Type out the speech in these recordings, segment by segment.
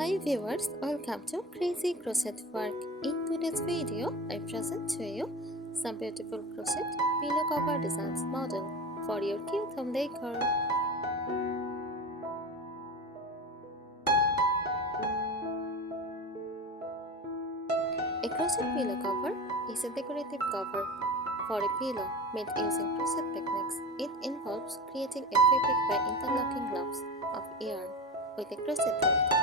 Hi viewers, welcome to Crazy Crochet Work. In today's video, I present to you some beautiful crochet pillow cover designs model for your cute home decor. A crochet pillow cover is a decorative cover for a pillow made using crochet techniques. It involves creating a fabric by interlocking loops of yarn with a crochet hook.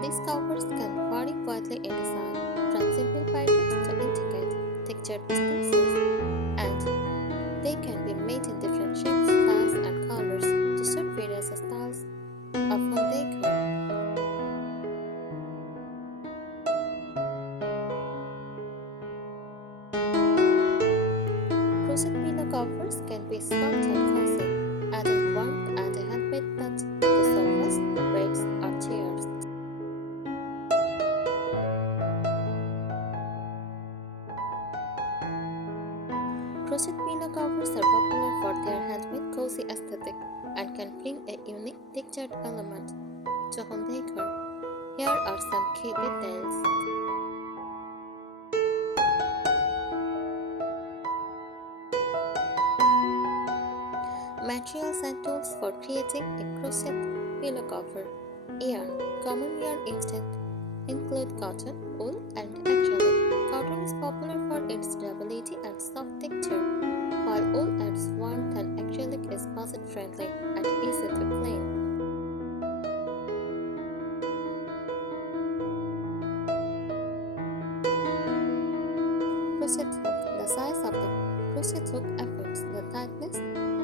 These covers can vary widely in design, from simple patterns to intricate, textured pieces, and they can be made in different shapes, styles, and colors to suit various styles of home decor. Crochet pillow covers can be soft and cozy, adding warmth and a handmade touch to sofas, beds, or chairs. Crochet pillow covers are popular for their handmade cozy aesthetic and can bring a unique textured element to home decor. Here are some key details. Materials and tools for creating a crochet pillow cover. Yarn. Common yarn include cotton, wool, and acrylic. Cotton is popular for its durability and soft texture, while wool adds warmth and acrylic is budget-friendly and easy to clean. Crochet hook. The size of the crochet hook affects the tightness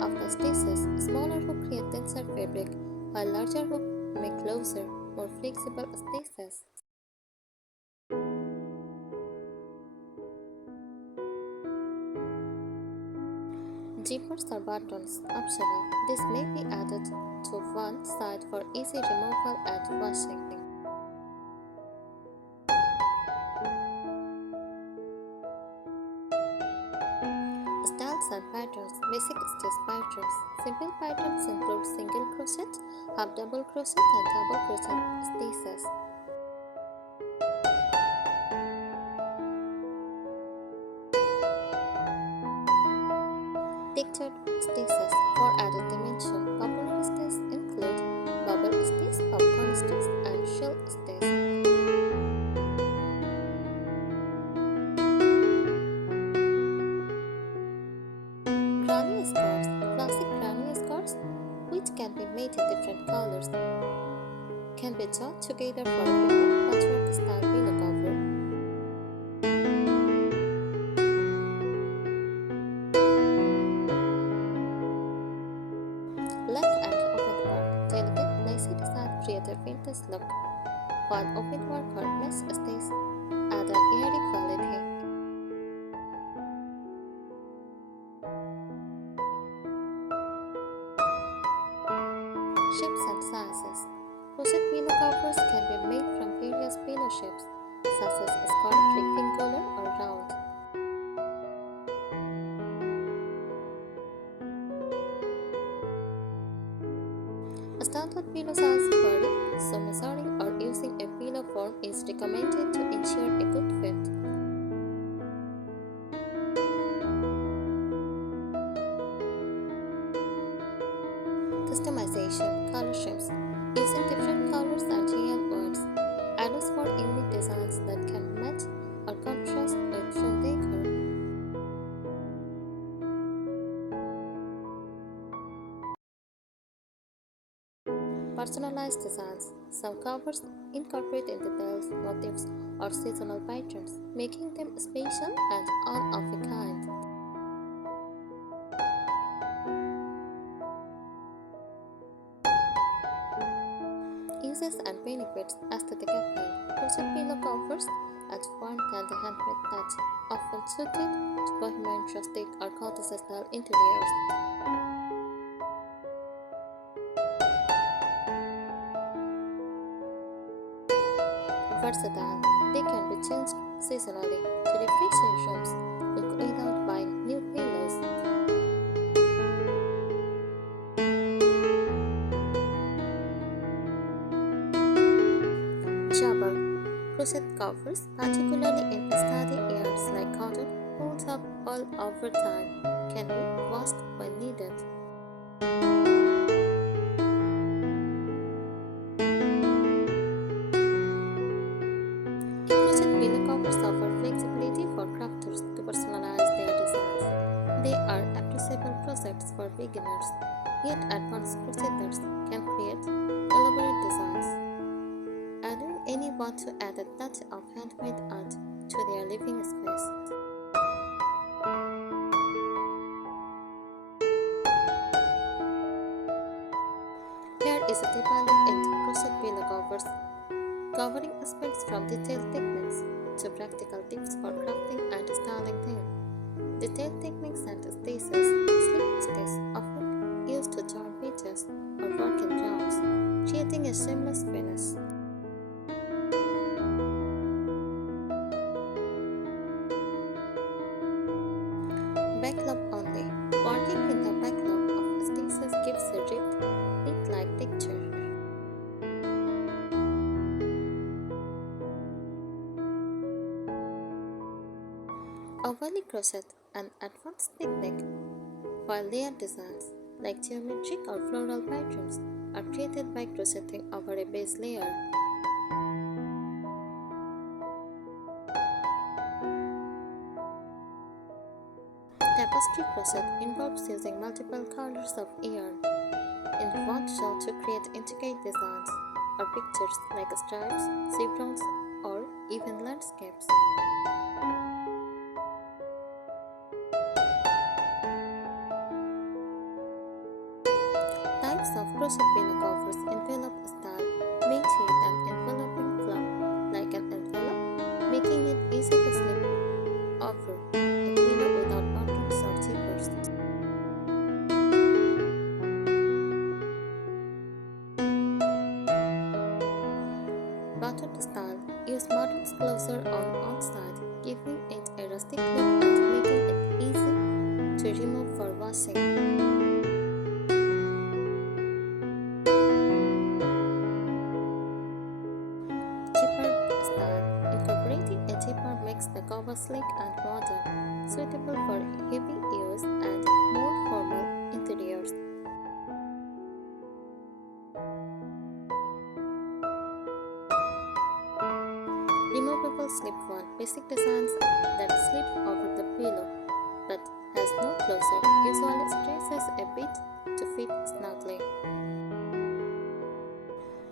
of the stitches. Smaller hook create denser fabric, while larger hook make closer, more flexible stitches. Zippers or buttons optional. This may be added to one side for easy removal and washing. Styles and patterns. Basic stitch patterns. Simple patterns include single crochet, half double crochet, and double crochet stitches. Textured stitches for added dimension. Popular stitches include bubble stitch, popcorn stitch, and shell stitch. Granny scarves. Classic granny scarves, which can be made in different colors, can be joined together for a different patchwork style pillow cover. Left and open work. Delicate, lacy design create a vintage look, while open work or mesh stitch add an airy quality. Shapes and sizes. Crochet pillow covers can be made from various pillow shapes, such as a square, rectangular, or round. Standard pillow size vary, so measuring or using a pillow form is recommended to ensure a good fit. Customization. Color schemes. Using different colors and yarn words allows for unique designs that can match or contrast with home decor. Personalized designs. Some covers incorporate in details, motifs, or seasonal patterns, making them special and one of a kind. Uses and benefits. Aesthetic appeal. Crochet pillow covers add warmth and a handmade touch, often suited to bohemian, rustic, or cottage-style interiors. Versatile. They can be changed seasonally to refresh your rooms without buying new pillows. Crochet covers, particularly in sturdy yarns like cotton, holds up all over time, can be washed when needed. Crochet pillow covers offer flexibility for crafters to personalize their designs. They are accessible projects for beginners, yet advanced crocheters can create elaborate designs, allowing anyone to add a touch of handmade art to their living space. Here is a deeper look into crochet pillow covers, covering aspects from detailed techniques to practical tips for crafting and styling them. Detailed techniques and stitches, slip stitches often used to join pages or working grounds, creating a seamless finish. Backloop only. Working with the backloop of stitches gives a ripped, knit-like texture. Overlay crochet, an advanced technique, while layered designs like geometric or floral patterns are created by crocheting over a base layer. Tapestry crochet involves using multiple colors of yarn in one shot to create intricate designs or pictures like stripes, chevrons, or even landscapes. Types of crochet pillow covers: envelope style, made with an enveloping flap like an envelope, making it easy to slip over a pillow without buttons or zippers. Button style: use buttons closer on one side, giving it a rustic look and making it easy to remove for washing. Zippered style: incorporating a zipper makes the cover sleek and modern, suitable for heavy use and more formal interiors. Removable slip one: basic designs that slip over the pillow but has no closure, usually stretches a bit to fit snugly.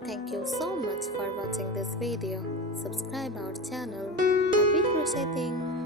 Thank you so much for watching this video. Subscribe our channel. Happy crocheting!